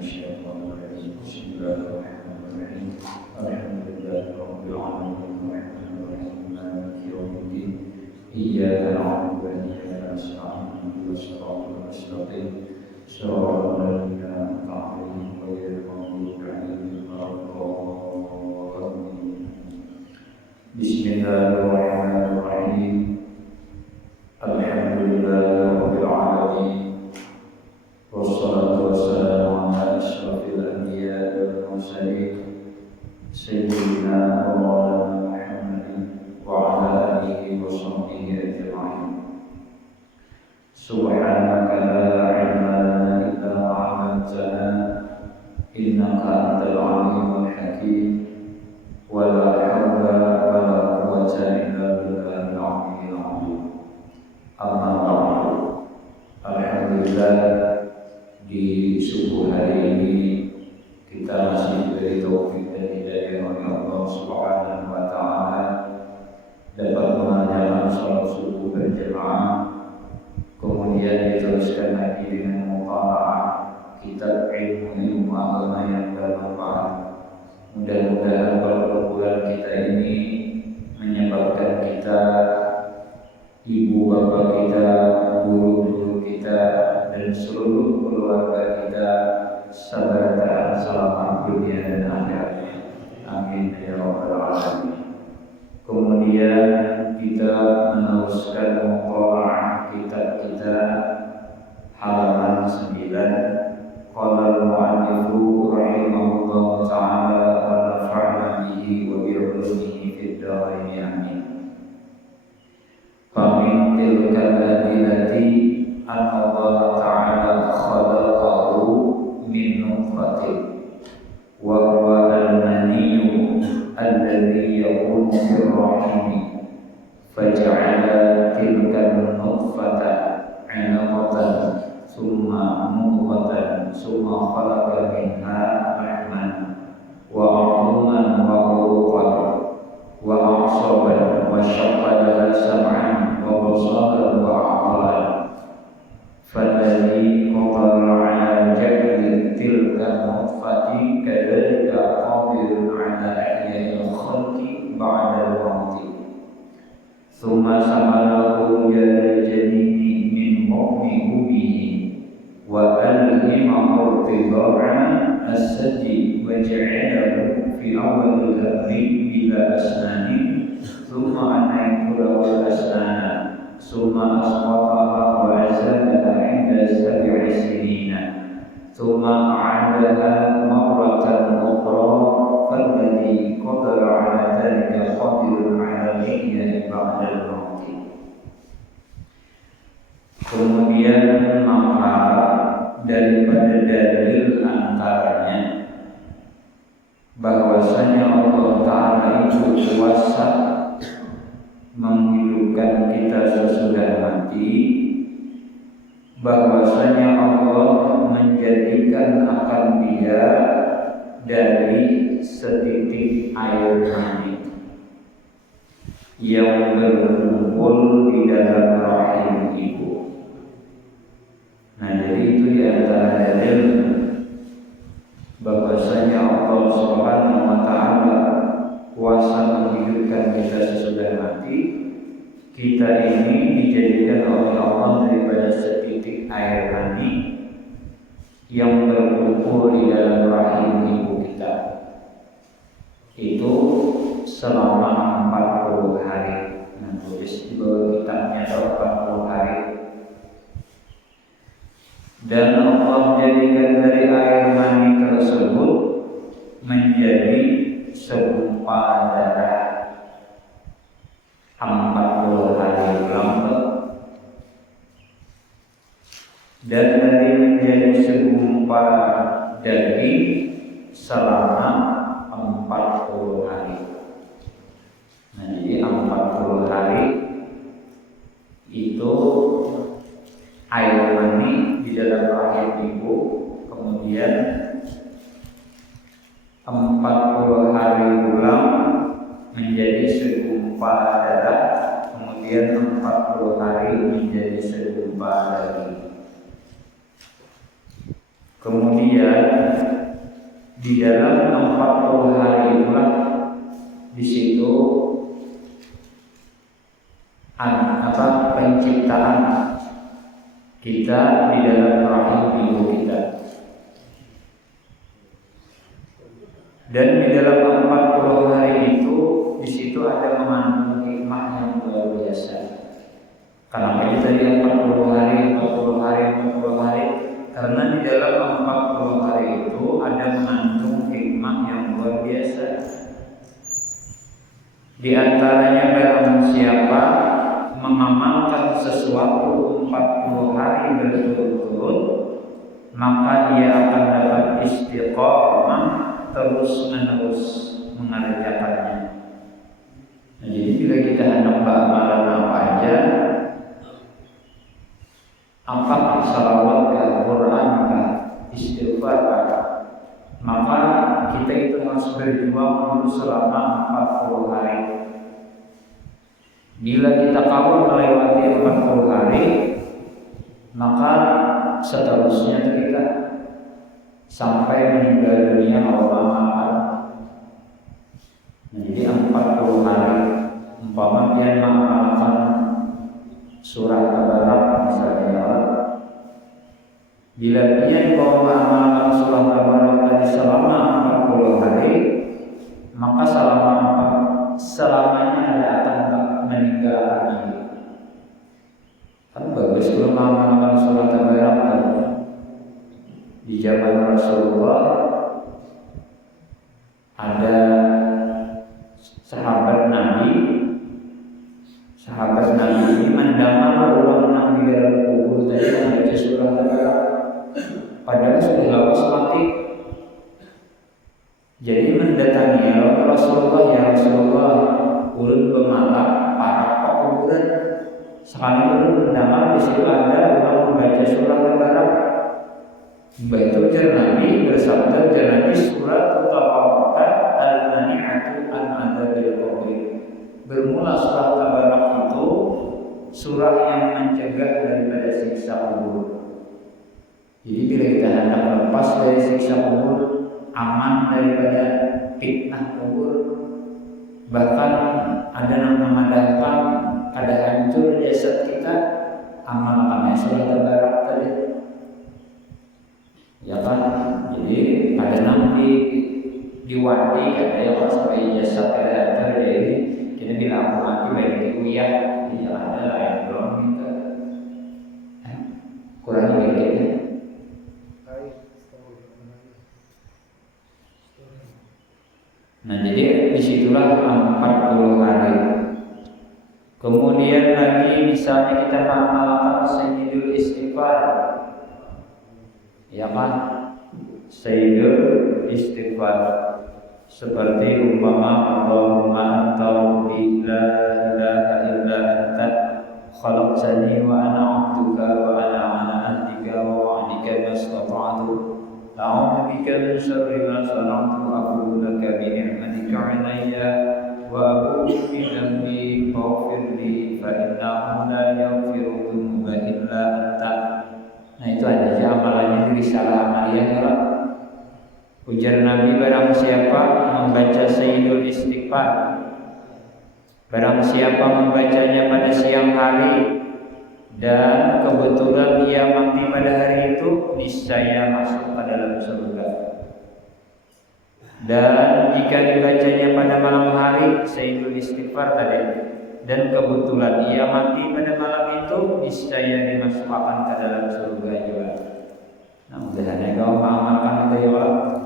الشيطان الرجيم بسم الله الرحمن الرحيم الحمد لله رب العالمين الرحمن الرحيم مالك يوم الدين إياك نعبد وإياك نستعين اهدنا الصراط المستقيم صراط الذين أنعمت عليهم غير المغضوب عليهم ولا الضالين بسم الله الرحمن الرحيم الحمد لله رب العالمين والصلاة والسلام على أشرف الأنبياء والمرسلين سيدنا ومولانا محمد وعلى آله وصحبه أجمعين سبحانك لا علم لنا إلا ما علمتنا إنك أنت العليم الحكيم ولا حول ولا قوة إلا بالله العلي العظيم أما بعد alhamdulillah di subuh hari ini kita masih diberi taufik dan hidayah oleh Allah Subhanahu wa taala dapat mengerjakan salat subuh berjamaah, kemudian diteruskan lagi dengan muqara'ah kitab ilmu agama yang bermanfaat. Mudah-mudahan perkumpulan kita ini menyebabkan kita, ibu bapak kita, guru-guru kita dan seluruh keluarga kita sabar dan selamat dunia dan akhirat. Amin ya rabbal alamin. Kemudian kita meneruskan muqara'ah kitab kita halaman 9. Qala al-mu'allifu rahimahullahu ta'ala wa nafa'na bihi wa bi 'ulumihi fid dharain amin. Famin tilkal adillati anna Allah ta'ala khalaqahu min nutfatin wa huwa al-maniyyu alladhi yakunu fir rahimi faja'ala tilka nutfata 'alaqatan thumma mudghatan thumma khalaqa minha rahman wa 'idhaman wa 'uruqan wa a'saban wa shaqqa laha sam'an wa basaran wa 'aqlan فالذي قدر على جعل تلك النطفة كذلك قادر على إحياء الخلق بعد الموت ثم سمله الجنين من بطن أمه وألهمه ارتضاع الثدي وجعله في أول الأمر بلا أسنان ثم أنعم له الأسنان ثم أسقطها وأزالها عند 7 سنين ثم أعادها مرة أخرى فالذي قدر على ذلك قادر على الإحياء بعد الموت. Kemudian maka daripada dalil antaranya bahwasanya Allah Ta'ala itu kuasa menghidupkan kita sesudah mati, bahwasanya Allah menjadikan akan dia dari setitik air mani yang berkumpul di dalam rahim ibu. Nah, jadi itu di antara dalil bahwasanya Allah Subhanahu wa taala kuasa menghidupkan kita sesudah mati. Kita ini dijadikan oleh Allah daripada setitik air mani yang berkumpul di dalam rahim ibu kita. Itu selama 40 hari. Nah, tulis di bawah kitabnya 40 hari. Dan Allah jadikan dari air mani tersebut menjadi segumpal darah 40 hari lambat, dan dari menjadi segumpal daging selama 40 hari. Nah, jadi 40 hari itu air mani di dalam rahim ibu, kemudian 40 hari ulang menjadi segumpal darah, kemudian 40 hari menjadi segumpal daging. Kemudian di dalam 40 hari itulah di situ penciptaan kita di dalam rahim ibu kita. Dan di dalam 40 hari itu di situ ada mengandung hikmah yang luar biasa. Karena kita di 40 hari, 40 hari, 40 hari, karena di dalam 40 hari itu ada mengandung hikmah yang luar biasa. Di antaranya barang siapa mengamalkan sesuatu 40 hari berturut-turut, maka dia akan dapat istiqomah terus-menerus mengerjakannya. Nah, jadi bila kita hendak beramal apa aja, apakah salawat ke Quran kah, istighfar kah, maka kita itu harus berjuang dulu selama 40 hari. Bila kita kabur melewati 40 hari, maka seterusnya kita sampai meninggal dunia Allah akan. Nah, jadi 40 hari umpama dia mengamalkan surah Tabarak misalnya, bila dia mengamalkan surah Tabarak tadi selama 40 hari, maka selamanya ada akan meninggalkan ini. Kan bagus kalau mengamalkan surah Tabarak tadi. Di zaman Rasulullah ada sahabat Nabi ini mendamar orang Nabi dalam kubur tadi membaca surah Tabarak, padahal sudah lawas mati. Jadi mendatangi Rasulullah, ya Rasulullah, ulun bemalak para kuburan, sekali ulun mendamar di situ ada orang membaca surah Tabarak. Baitul Nabi bersabda, Nabi surat Tabarak al-mani'atu an-adzabil qabr. Bermula surah Tabarak itu surah yang mencegah daripada siksa kubur. Jadi bila kita hendak lepas dari siksa kubur, aman daripada fitnah kubur, bahkan ada yang mengadakan ada hancur jasad kita, amalkan surah Tabarak tadi. Ya kan, jadi ada nanti diwadi ada yang sampai jasad ada jadi kita bilang aku mati baik itu ya, jadi ada lah yang belum kita kurang begini. Nah, jadi disitulah 40 hari. Kemudian lagi misalnya kita mengamalkan sayyidul istighfar, ya kan, sayyidul istighfar seperti umpama Allahumma anta rabbi la ilaha illa anta khalaqtani wa ana 'abduka wa ana 'ala ahdika wa wa'dika mastata'tu a'udzu bika min syarri ma sana'tu aqulu laka bi ni'matika 'alayya wa aqulu bi dhanbi faghfir li fa innahu la yaghfiru dhunuba illa anta. Nah, itu ada aja amalannya di risalah amaliyah ya. Ujar Nabi, barang siapa membaca sayyidul istighfar, barang siapa membacanya pada siang hari dan kebetulan ia mati pada hari itu, niscaya masuk ke dalam surga. Dan jika dibacanya pada malam hari sayyidul istighfar tadi, dan kebetulan ia mati pada malam itu, niscaya dimasukkan ke dalam surga juga. Nah, mudah-mudahan kau mengamalkan itu ya Allah.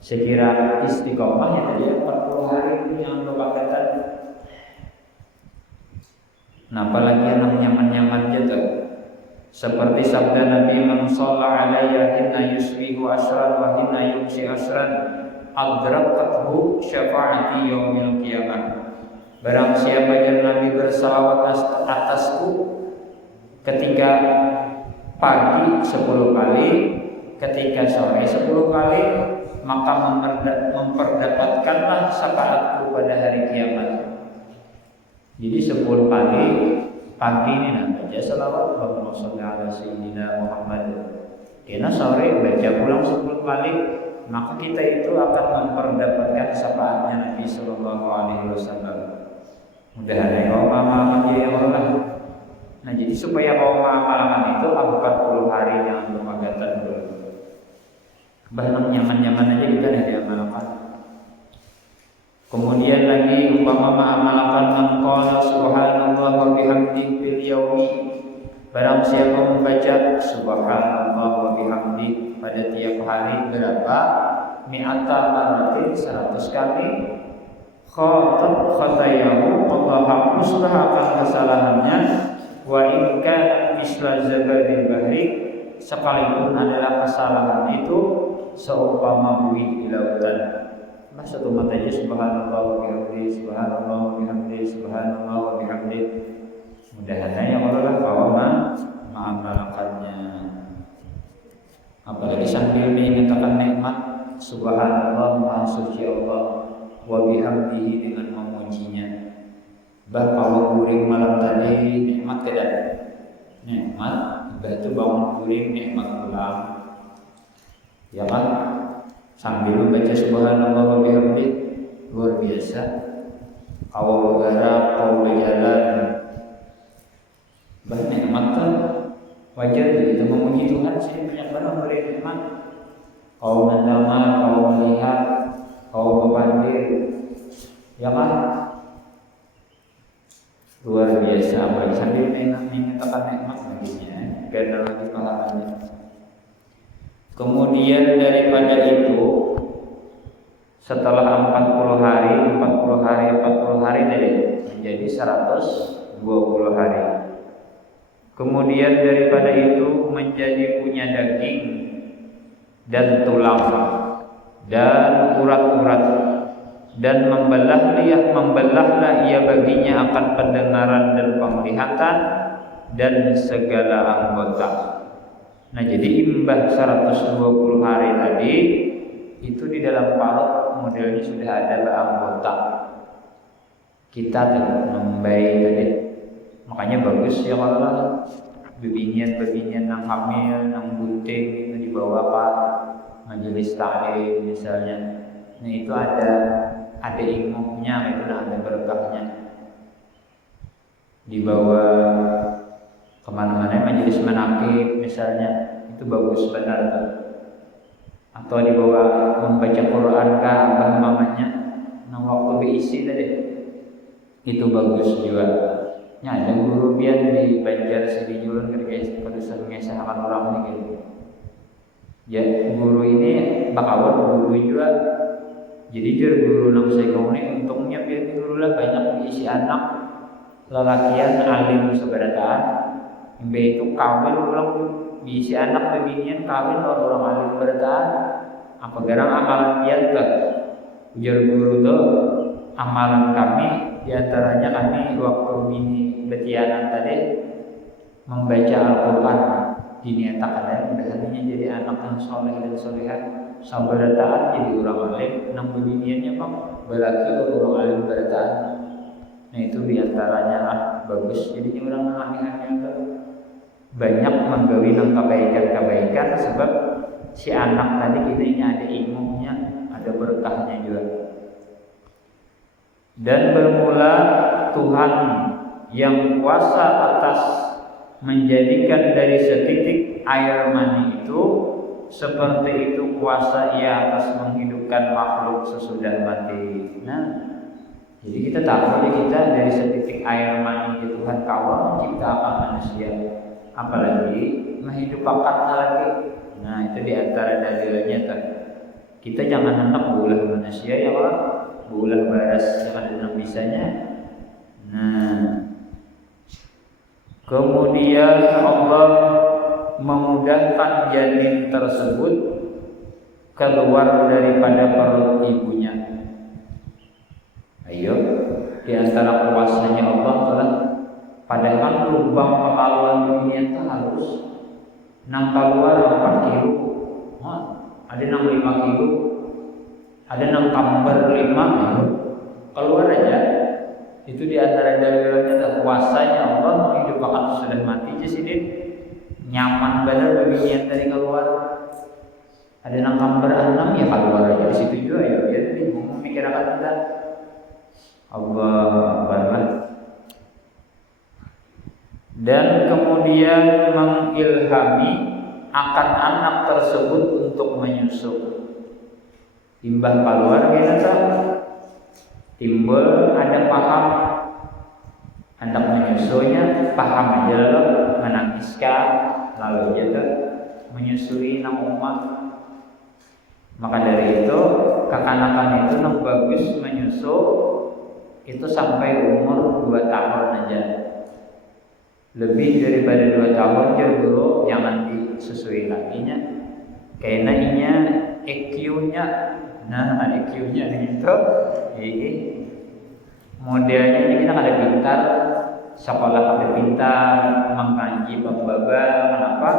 Sekira istiqomah ya tadi 40 hari itu yang berkaitan. Nah, apalagi yang nyaman-nyaman aja tuh. Seperti sabda Nabi, man shalla alayya hinna yusbihu asran wa hinna yumsi asran adrakathu syafa'ati yaumil qiyamah. Barang siapa yang Nabi bersalawat atasku ketika pagi 10 kali, ketika sore 10 kali, maka memperdapatkanlah syafaatku pada hari kiamat. Jadi 10 kali pagi ini baca salawat Allahumma shalli ala sayyidina Muhammad. Dia Ayeuna sore baca pulang 10 kali, maka kita itu akan memperdapatkan syafaatnya Nabi Sallallahu Alaihi Wasallam. Mudah-mudahan kau mengamalkan ya Allah. Nah, jadi supaya kau mengamalkan itu 40 hari yang bermagatan dulu. Bahkan nyaman-nyaman aja kita ada diamalkan. Kemudian lagi umpama mengamalkan maqala subhanallah wa bihamdihi fil yaumi. Barang siapa membaca subhanallah wa bihamdihi pada tiap hari berapa? Mi'ata maratin 100 kali. Khatat khatayahu Allah hapuslah akan kesalahannya. Wa in kana misla zabadil bahri, sekalipun adalah kesalahan itu seumpama buih di lautan. Satu mata aja subhanallah wa bihamdihi subhanallah wa bihamdihi subhanallah wa bihamdihi. Mudah-mudahan yang Allah kau mengamalkannya. Apalagi sambil menyatakan nikmat subhanallah maha suci Allah wa bihamdihi dengan memujinya. Bah kalau kuring malam tadi nikmat tidak? Nikmat, itu bangun kuring nikmat pulang. Ya kan? Sambil membaca subhanallah wa bihamdihi luar biasa. Kau bergerak, kau berjalan, bah nikmat kan wajar kita memuji Tuhan sih, banyak banget oleh nikmat. Kau mendengar, kau melihat, kau berpandir, ya kan? Luar biasa. Apalagi sambil menyatakan nikmat baginya, karena lagi pahalanya. Kemudian daripada itu, setelah 40 hari tadi menjadi 120 hari. Kemudian daripada itu menjadi punya daging dan tulang dan urat-urat, dan membelahlah ia baginya akan pendengaran dan penglihatan dan segala anggota. Nah, jadi imbah 120 hari tadi itu di dalam parut modelnya sudah ada anggota. Kita membaik tadi. Makanya bagus ya kalau bebinian nang hamil, nang bunting itu dibawa ke majelis taklim misalnya. Nah, itu ada ilmunya, itu ada berkahnya. Dibawa kemana-mana majelis menakib misalnya, itu bagus benar tuh. Atau dibawa membaca Quran ke abah mamanya, nah waktu diisi tadi itu bagus juga. Ya, ada guru biar di Banjar Sidi Julun ketika kedusan mengesahkan orang ini gitu. Ya, guru ini bakawan guru juga. Jadi guru nang sekong ini untungnya biar guru lah banyak diisi anak lelakian alim seberataan. Mbak itu kawin ulang diisi anak beginian kawin orang alim seberataan. Apa garang amalan dia tuh? Ujar guru tuh amalan kami diantaranya kami waktu bini betianan tadi membaca Al-Quran diniatakan dan mudah-mudahan jadi anak yang soleh dan solehah sabarataan jadi orang alim nang beginiannya bang berarti orang alim berataan. Nah itu diantaranya bagus jadi orang alim itu banyak menggawi nang kebaikan sebab si anak tadi kita ini ada ilmunya ada berkahnya juga. Dan bermula Tuhan yang kuasa atas menjadikan dari setitik air mani itu seperti itu kuasa ia atas menghidupkan makhluk sesudah mati. Nah, jadi kita tahu ya kita dari setitik air mani Tuhan kawal menciptakan manusia, apalagi menghidupkan lagi. Nah, itu diantara dalilnya kan. Kita jangan hendak berulah manusia ya Allah, berulah baras yang ada dalam bisanya. Nah, kemudian Allah memudahkan janin tersebut keluar daripada perut ibunya. Ayo, di antara kuasanya Allah adalah padahal lubang kemaluan dunia itu harus nang keluar 4 kilo, ada nang 5 kilo, ada nang kamber 5 keluar aja. Itu di antara dalilnya kuasanya Allah menghidupkan sudah mati jadi nyaman benar bagian dari keluar. Ada nang berenam ya keluar aja di situ juga ya. Jadi memikirkan kita Allah Akbar. Dan kemudian mengilhami akan anak tersebut untuk menyusu. Imbah keluar kita timbul ada paham hendak menyusunya, paham aja loh, menangiskan lalu aja tuh menyusui nang umat. Maka dari itu kekanakan itu nang bagus menyusu itu sampai umur 2 tahun aja. Lebih daripada 2 tahun dulu jangan disusui lagi nya. Karena inya EQ-nya, nah EQ-nya itu, modelnya ini kita kada pintar, sekolah kada pintar, mengkaji pembabal, kenapa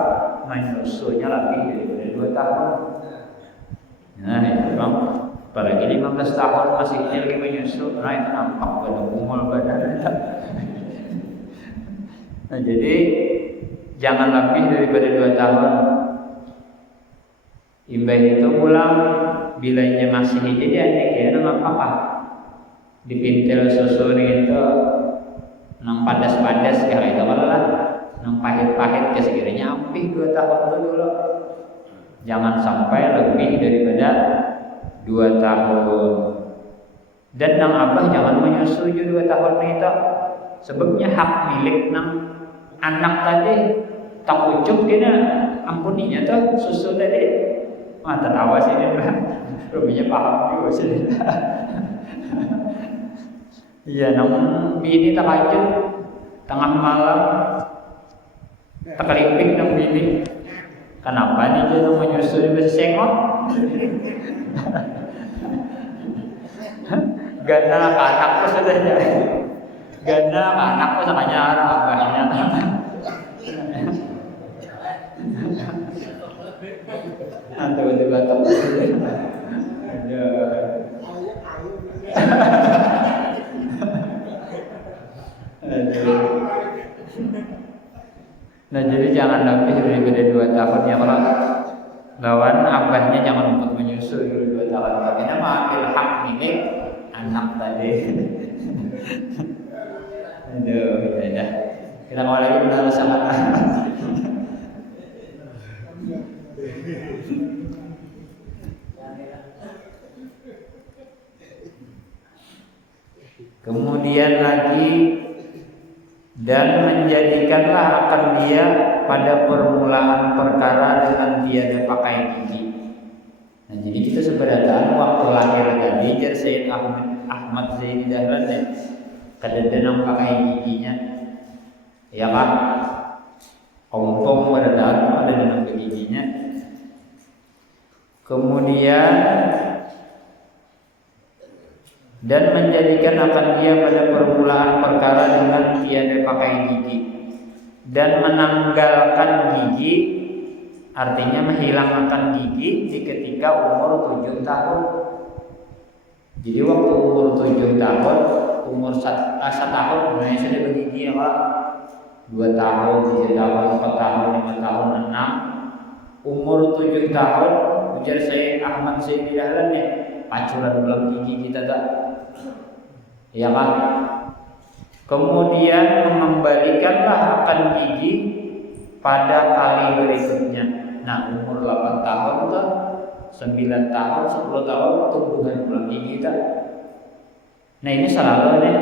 menyusunya lebih daripada 2 tahun. Nah itu bang, apalagi 15 tahun masih lagi menyusu, nah itu nampak pada umur badan. Nah jadi jangan lebih daripada 2 tahun. Imbah itu pulang bilanya masih jadi adik ya, nang apa? Dipintil susu itu nang padas-padas ya itu lah, nang pahit-pahit sekiranya hampir 2 tahun dulu. Jangan sampai lebih daripada 2 tahun. Dan nang abah jangan menyusui 2 tahun itu. Sebabnya hak milik nang anak tadi tak ucup kena ampuninya tuh susu tadi. Wah tertawa sih ini mbak, rupanya paham juga sih. Iya, namun bini tak lanjut tengah malam tak kelipik nang bini. Kenapa nih dia tuh menyusui bisa sengok? Gana ke anakku saudara. Gana ke anakku sakanya arah abahnya. Nanti batuk. Ada. Nah jadi jangan lebih daripada 2 tahun ya, kalau lawan abahnya jangan untuk menyusu dulu 2 tahun, tapi nama ambil hak milik anak tadi. Aduh, ya. Kita mau lagi benar sangat. Kemudian lagi, dan menjadikanlah akan dia pada permulaan perkara dengan tiada pakai gigi. Nah jadi kita sebenarnya waktu lahir tadi jar Sayyid Ahmad Zaini Dahlan ya, kadang-kadang pakai giginya, ya kan? Ompong pada ada dalam giginya. Kemudian dan menjadikan akan dia pada permulaan perkara dengan tiada pakai gigi, dan menanggalkan gigi artinya menghilangkan gigi di ketika umur 7 tahun. Jadi waktu umur 7 tahun, umur 1 tahun mulai sudah bergigi ya Pak. 2 tahun, 3 tahun, 4 tahun, 5 tahun, 6. Umur 7 tahun ujar saya Ahmad Zaini Dahlan ya, pacuran ulang gigi kita tak. Ya Pak. Kemudian mengembalikanlah akan gigi pada kali berikutnya. Nah umur 8 tahun tuh, 9 tahun, 10 tahun tumbuhan ulang gigi kita. Nah ini selalu nih,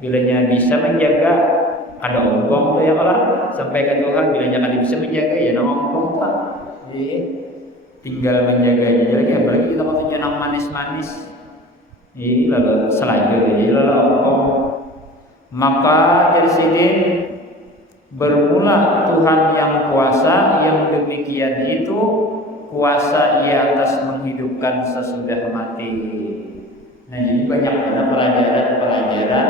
bilanya bisa menjaga ada ompong tuh ya kalau sampai ke Tuhan, bilanya kan bisa menjaga ya nang ompong Pak. Jadi tinggal menjaganya lagi, apalagi kita kalau jenang manis-manis. Ini lalu selanjutnya ini lalu ompong. Maka dari sini bermula Tuhan yang kuasa, yang demikian itu kuasa ia atas menghidupkan sesudah mati. Nah jadi banyak pelajaran-pelajaran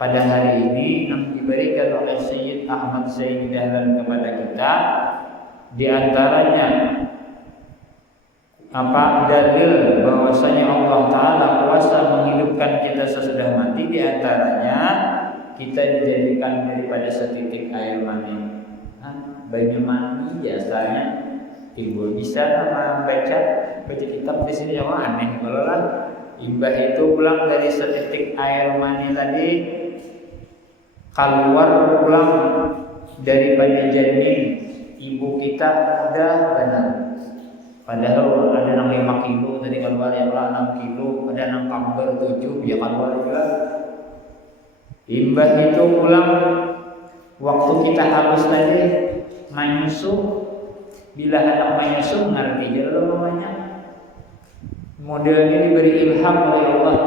pada hari ini yang diberikan oleh Sayyid Ahmad Zaini Dahlan kepada kita. Di antaranya dalil bahwasanya Allah Ta'ala kuasa menghidupkan kita sesudah mati. Di antaranya kita dijadikan daripada setitik air mani. Banyu mani biasanya Ibu bisa baca kitab di sini yang aneh kalau lah imbah itu pulang dari setitik air mani tadi keluar pulang daripada janin ibu kita udah benar. Padahal ada yang 5 kilo tadi keluar yang lah 6 kilo, ada yang kamber 7 ya keluar juga. Imbah itu pulang waktu kita halus tadi menyusu, bila anak menyusu ngerti jadi namanya. Model ini diberi ilham oleh Allah.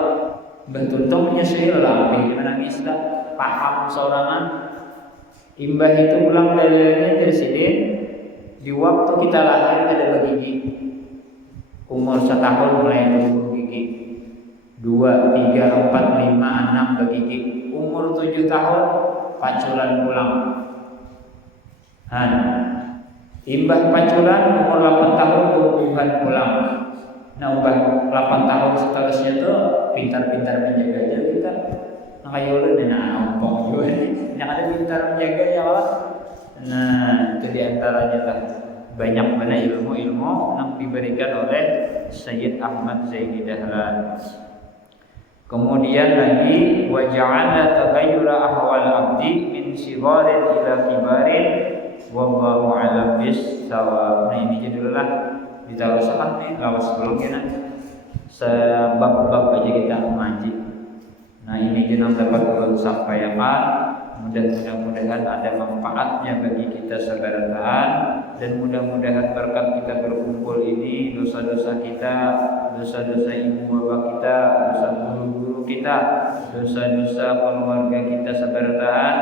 Bentuk menyusui lelaki menangis tak paham seorangan. Imbah itu pulang dari sini. Di waktu kita lahir ada gigi. Umur 1 tahun mulai tumbuh gigi. 2, 3, 4, 5, 6 gigi. Umur 7 tahun pacuran pulang. Imbah pacuran umur 8 tahun tumbuhan pulang. Nah, ubah 8 tahun seterusnya tuh pintar-pintar menjaga aja kita. Nah, kayak udah ompong juga nih. Yang ada pintar menjaga ya Allah. Nah, itu diantaranya lah. Banyak mana ilmu-ilmu yang diberikan oleh Sayyid Ahmad Zaini Dahlan. Kemudian lagi wa ja'ala taghayyura ahwal abdi min sigharin ila kibarin wallahu a'lam bis-shawab. Nah, ini judulnya ditaruhkan nih lawas sebelumnya sebab-bab aja kita mengaji. Nah, ini jenang dapat ulun sampaikan. Mudah-mudahan ada manfaatnya bagi kita sekalian dan mudah-mudahan berkat kita berkumpul ini dosa-dosa kita, dosa-dosa ibu bapak kita, dosa guru-guru kita, dosa-dosa keluarga kita sekalian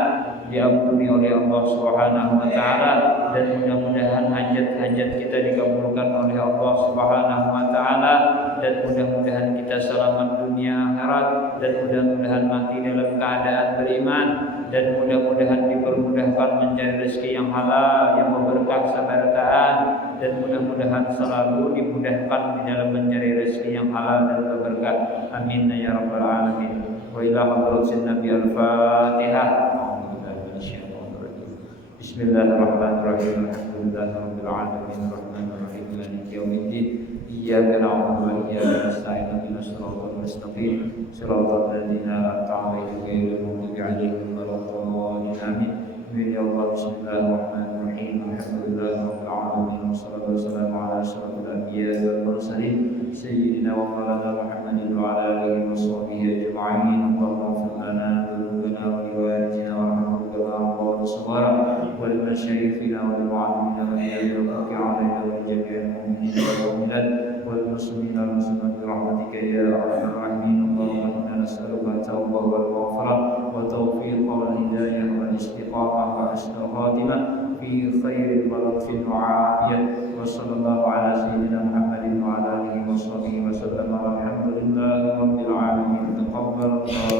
diampuni oleh Allah Subhanahu wa taala dan mudah-mudahan hajat-hajat kita dikabulkan oleh Allah Subhanahu wa taala dan mudah-mudahan kita selamat dunia akhirat dan mudah-mudahan mati dalam keadaan beriman dan mudah-mudahan dipermudahkan mencari rezeki yang halal yang berberkah sabartaan dan mudah-mudahan selalu dimudahkan di dalam mencari rezeki yang halal dan berberkah. Amin ya rabbal alamin. Wa ila hadratin Nabi al-Fatihah. Bismillahirrahmanirrahim. Alhamdulillahirabbil alamin arrahmanir rahim maliki yaumiddin. Iyyaka na'budu wa iyyaka nasta'in ihdinas siratal mustaqim siratal ladzina an'amta 'alaihim ghairil maghdubi 'alaihim waladdallin. Amin. Bismillahirrahmanirrahim. Alhamdulillahirabbil alamin wassalatu wassalamu ala asyrofil anbiya'i wal mursalin sayyidina wa maulana Muhammadin wa ala alihi washabbihi ajma'in. Allahumma ighfir lana dhunubana wa liwalidaina warhamhum ولمشايخنا ولمعلمنا ولأئمة علينا ولجميع المؤمنين والمؤمنات والمسلمين والمسلمات برحمتك يا أرحم الراحمين. اللهم إنا نسألك التوبة والمغفرة والتوفيق والهداية والاستقامة وحسن الخاتمة في خير ولطف وعافية. وصلى الله على سيدنا محمد وعلى آله وصحبه وسلم والحمد لله رب العالمين. تقبل الله